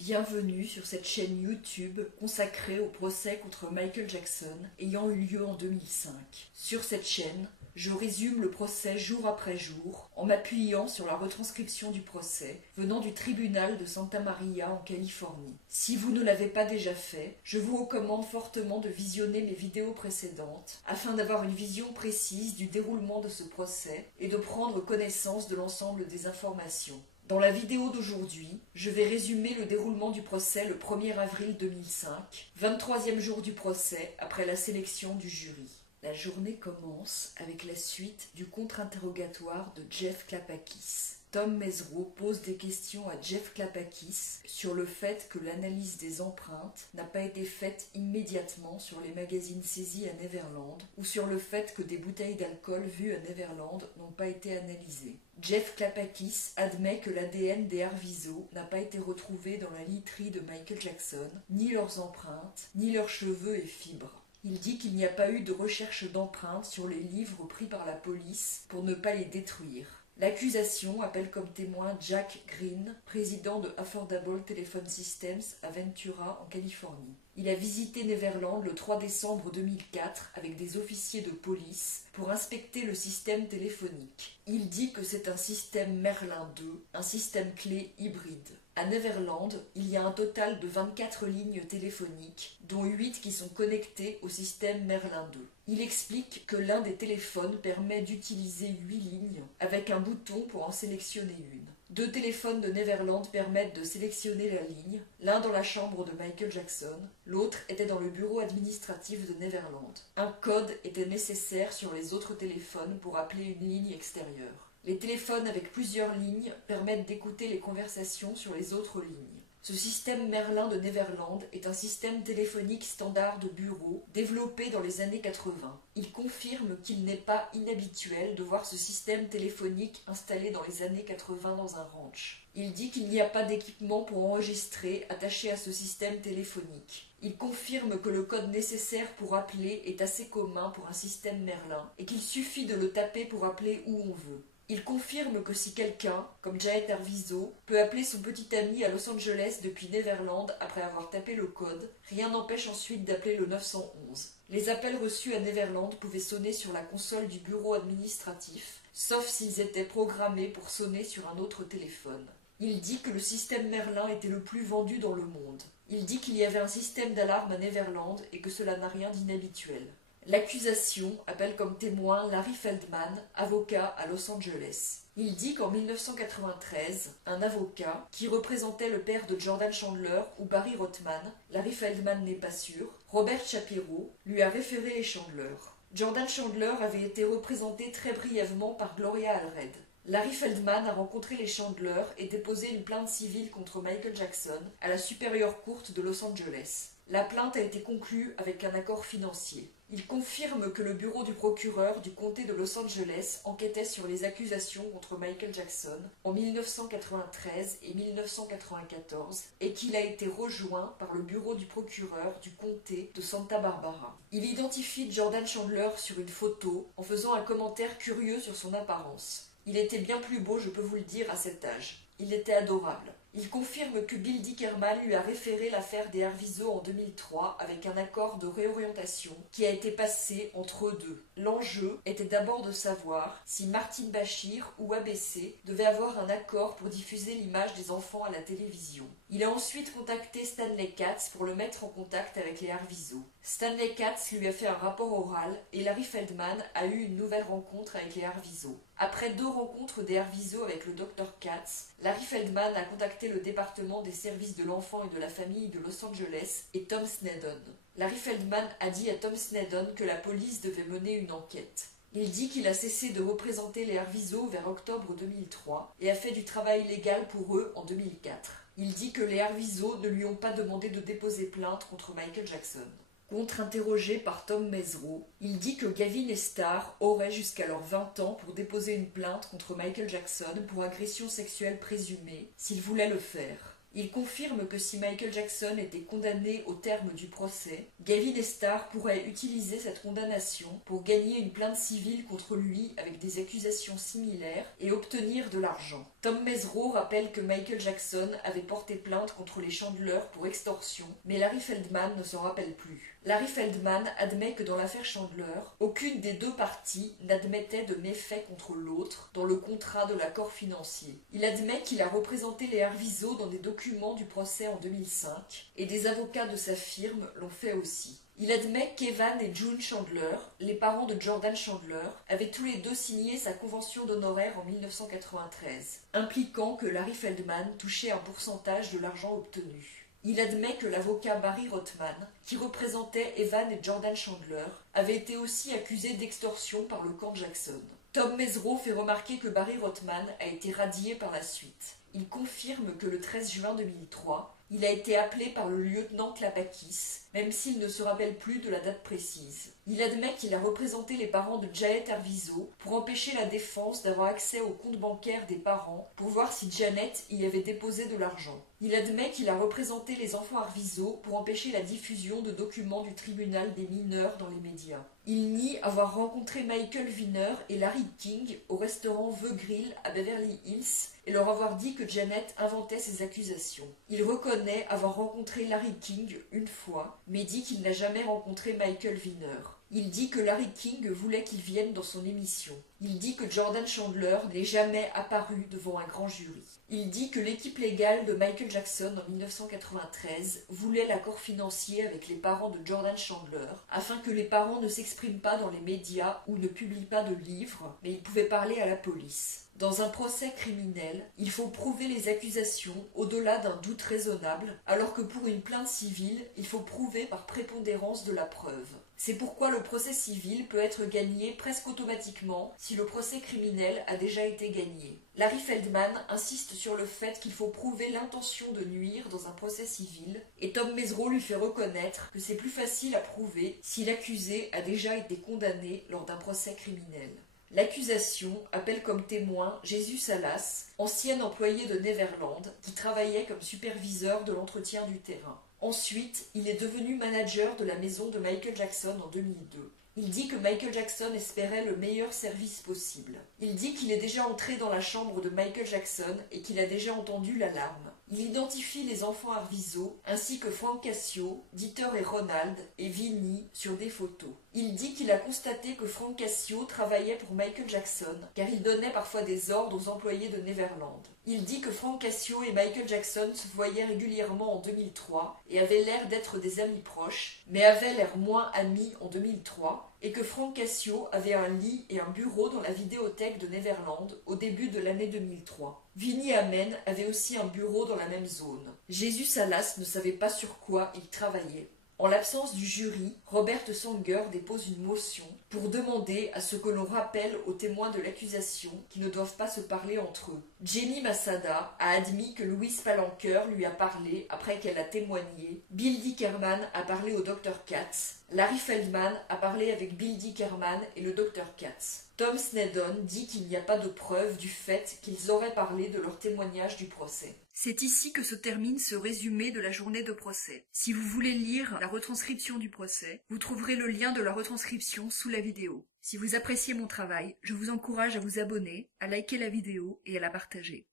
Bienvenue sur cette chaîne YouTube consacrée au procès contre Michael Jackson ayant eu lieu en 2005. Sur cette chaîne, je résume le procès jour après jour en m'appuyant sur la retranscription du procès venant du tribunal de Santa Maria en Californie. Si vous ne l'avez pas déjà fait, je vous recommande fortement de visionner mes vidéos précédentes afin d'avoir une vision précise du déroulement de ce procès et de prendre connaissance de l'ensemble des informations. Dans la vidéo d'aujourd'hui, je vais résumer le déroulement du procès le 1er avril 2005, 23e jour du procès après la sélection du jury. La journée commence avec la suite du contre-interrogatoire de Jeff Klapakis. Tom Mesereau pose des questions à Jeff Klapakis sur le fait que l'analyse des empreintes n'a pas été faite immédiatement sur les magazines saisis à Neverland ou sur le fait que des bouteilles d'alcool vues à Neverland n'ont pas été analysées. Jeff Klapakis admet que l'ADN des Arvizo n'a pas été retrouvé dans la literie de Michael Jackson, ni leurs empreintes, ni leurs cheveux et fibres. Il dit qu'il n'y a pas eu de recherche d'empreintes sur les livres pris par la police pour ne pas les détruire. L'accusation appelle comme témoin Jack Green, président de Affordable Telephone Systems à Ventura, en Californie. Il a visité Neverland le 3 décembre 2004 avec des officiers de police pour inspecter le système téléphonique. Il dit que c'est un système Merlin 2, un système clé hybride. À Neverland, il y a un total de 24 lignes téléphoniques, dont 8 qui sont connectées au système Merlin 2. Il explique que l'un des téléphones permet d'utiliser 8 lignes avec un bouton pour en sélectionner une. 2 téléphones de Neverland permettent de sélectionner la ligne, l'un dans la chambre de Michael Jackson, l'autre était dans le bureau administratif de Neverland. Un code était nécessaire sur les autres téléphones pour appeler une ligne extérieure. Les téléphones avec plusieurs lignes permettent d'écouter les conversations sur les autres lignes. Ce système Merlin de Neverland est un système téléphonique standard de bureau développé dans les années 80. Il confirme qu'il n'est pas inhabituel de voir ce système téléphonique installé dans les années 80 dans un ranch. Il dit qu'il n'y a pas d'équipement pour enregistrer attaché à ce système téléphonique. Il confirme que le code nécessaire pour appeler est assez commun pour un système Merlin et qu'il suffit de le taper pour appeler où on veut. Il confirme que si quelqu'un, comme Janet Arvizo, peut appeler son petit ami à Los Angeles depuis Neverland après avoir tapé le code, rien n'empêche ensuite d'appeler le 911. Les appels reçus à Neverland pouvaient sonner sur la console du bureau administratif, sauf s'ils étaient programmés pour sonner sur un autre téléphone. Il dit que le système Merlin était le plus vendu dans le monde. Il dit qu'il y avait un système d'alarme à Neverland et que cela n'a rien d'inhabituel. L'accusation appelle comme témoin Larry Feldman, avocat à Los Angeles. Il dit qu'en 1993, un avocat, qui représentait le père de Jordan Chandler ou Barry Rothman, Larry Feldman n'est pas sûr, Robert Shapiro, lui a référé les Chandler. Jordan Chandler avait été représenté très brièvement par Gloria Allred. Larry Feldman a rencontré les Chandler et déposé une plainte civile contre Michael Jackson à la Superior Court de Los Angeles. La plainte a été conclue avec un accord financier. Il confirme que le bureau du procureur du comté de Los Angeles enquêtait sur les accusations contre Michael Jackson en 1993 et 1994 et qu'il a été rejoint par le bureau du procureur du comté de Santa Barbara. Il identifie Jordan Chandler sur une photo en faisant un commentaire curieux sur son apparence. Il était bien plus beau, je peux vous le dire, à cet âge. Il était adorable. Il confirme que Bill Dickerman lui a référé l'affaire des Arvizo en 2003 avec un accord de réorientation qui a été passé entre eux deux. L'enjeu était d'abord de savoir si Martin Bashir ou ABC devaient avoir un accord pour diffuser l'image des enfants à la télévision. Il a ensuite contacté Stanley Katz pour le mettre en contact avec les Arvizo. Stanley Katz lui a fait un rapport oral et Larry Feldman a eu une nouvelle rencontre avec les Arvizo. Après 2 rencontres des Arvizo avec le Dr Katz, Larry Feldman a contacté le département des services de l'enfant et de la famille de Los Angeles et Tom Sneddon. Larry Feldman a dit à Tom Sneddon que la police devait mener une enquête. Il dit qu'il a cessé de représenter les Arvizo vers octobre 2003 et a fait du travail légal pour eux en 2004. Il dit que les Arvizo ne lui ont pas demandé de déposer plainte contre Michael Jackson. Contre-interrogé par Tom Mesereau, il dit que Gavin et Starr auraient jusqu'à leurs 20 ans pour déposer une plainte contre Michael Jackson pour agression sexuelle présumée, s'ils voulaient le faire. Il confirme que si Michael Jackson était condamné au terme du procès, Gavin Estar pourrait utiliser cette condamnation pour gagner une plainte civile contre lui avec des accusations similaires et obtenir de l'argent. Tom Mesereau rappelle que Michael Jackson avait porté plainte contre les Chandler pour extorsion, mais Larry Feldman ne s'en rappelle plus. Larry Feldman admet que dans l'affaire Chandler, aucune des deux parties n'admettait de méfaits contre l'autre dans le contrat de l'accord financier. Il admet qu'il a représenté les Arvizo dans des documents du procès en 2005 et des avocats de sa firme l'ont fait aussi. Il admet qu'Evan et June Chandler, les parents de Jordan Chandler, avaient tous les deux signé sa convention d'honoraires en 1993, impliquant que Larry Feldman touchait un pourcentage de l'argent obtenu. Il admet que l'avocat Barry Rothman, qui représentait Evan et Jordan Chandler, avait été aussi accusé d'extorsion par le camp Jackson. Tom Mesereau fait remarquer que Barry Rothman a été radié par la suite. Il confirme que le 13 juin 2003, il a été appelé par le lieutenant Klapakis, même s'il ne se rappelle plus de la date précise. Il admet qu'il a représenté les parents de Janet Arvizo pour empêcher la défense d'avoir accès au compte bancaire des parents pour voir si Janet y avait déposé de l'argent. Il admet qu'il a représenté les enfants Arvizo pour empêcher la diffusion de documents du tribunal des mineurs dans les médias. Il nie avoir rencontré Michael Wiener et Larry King au restaurant The Grill à Beverly Hills et leur avoir dit que Janet inventait ses accusations. Il reconnaît avoir rencontré Larry King une fois, mais dit qu'il n'a jamais rencontré Michael Wiener. Il dit que Larry King voulait qu'il vienne dans son émission. Il dit que Jordan Chandler n'est jamais apparu devant un grand jury. Il dit que l'équipe légale de Michael Jackson en 1993 voulait l'accord financier avec les parents de Jordan Chandler afin que les parents ne s'expriment pas dans les médias ou ne publient pas de livres, mais ils pouvaient parler à la police. Dans un procès criminel, il faut prouver les accusations au-delà d'un doute raisonnable, alors que pour une plainte civile, il faut prouver par prépondérance de la preuve. C'est pourquoi le procès civil peut être gagné presque automatiquement si le procès criminel a déjà été gagné. Larry Feldman insiste sur le fait qu'il faut prouver l'intention de nuire dans un procès civil, et Tom Mesereau lui fait reconnaître que c'est plus facile à prouver si l'accusé a déjà été condamné lors d'un procès criminel. L'accusation appelle comme témoin Jesus Salas, ancien employé de Neverland, qui travaillait comme superviseur de l'entretien du terrain. Ensuite, il est devenu manager de la maison de Michael Jackson en 2002. Il dit que Michael Jackson espérait le meilleur service possible. Il dit qu'il est déjà entré dans la chambre de Michael Jackson et qu'il a déjà entendu l'alarme. Il identifie les enfants Arvizo, ainsi que Frank Cassio, Dieter et Ronald, et Vinnie sur des photos. Il dit qu'il a constaté que Frank Cassio travaillait pour Michael Jackson, car il donnait parfois des ordres aux employés de Neverland. Il dit que Frank Cassio et Michael Jackson se voyaient régulièrement en 2003 et avaient l'air d'être des amis proches, mais avaient l'air moins amis en 2003, et que Frank Cassio avait un lit et un bureau dans la vidéothèque de Neverland au début de l'année 2003. Vinnie Amen avait aussi un bureau dans la même zone. Jesus Salas ne savait pas sur quoi il travaillait. En l'absence du jury, Robert Sanger dépose une motion pour demander à ce que l'on rappelle aux témoins de l'accusation qu'ils ne doivent pas se parler entre eux. Jenny Masada a admis que Louise Palanker lui a parlé après qu'elle a témoigné. Bill Dickerman a parlé au Dr Katz. Larry Feldman a parlé avec Bill Dickerman et le Dr Katz. Tom Sneddon dit qu'il n'y a pas de preuve du fait qu'ils auraient parlé de leur témoignage du procès. C'est ici que se termine ce résumé de la journée de procès. Si vous voulez lire la retranscription du procès, vous trouverez le lien de la retranscription sous la vidéo. Si vous appréciez mon travail, je vous encourage à vous abonner, à liker la vidéo et à la partager.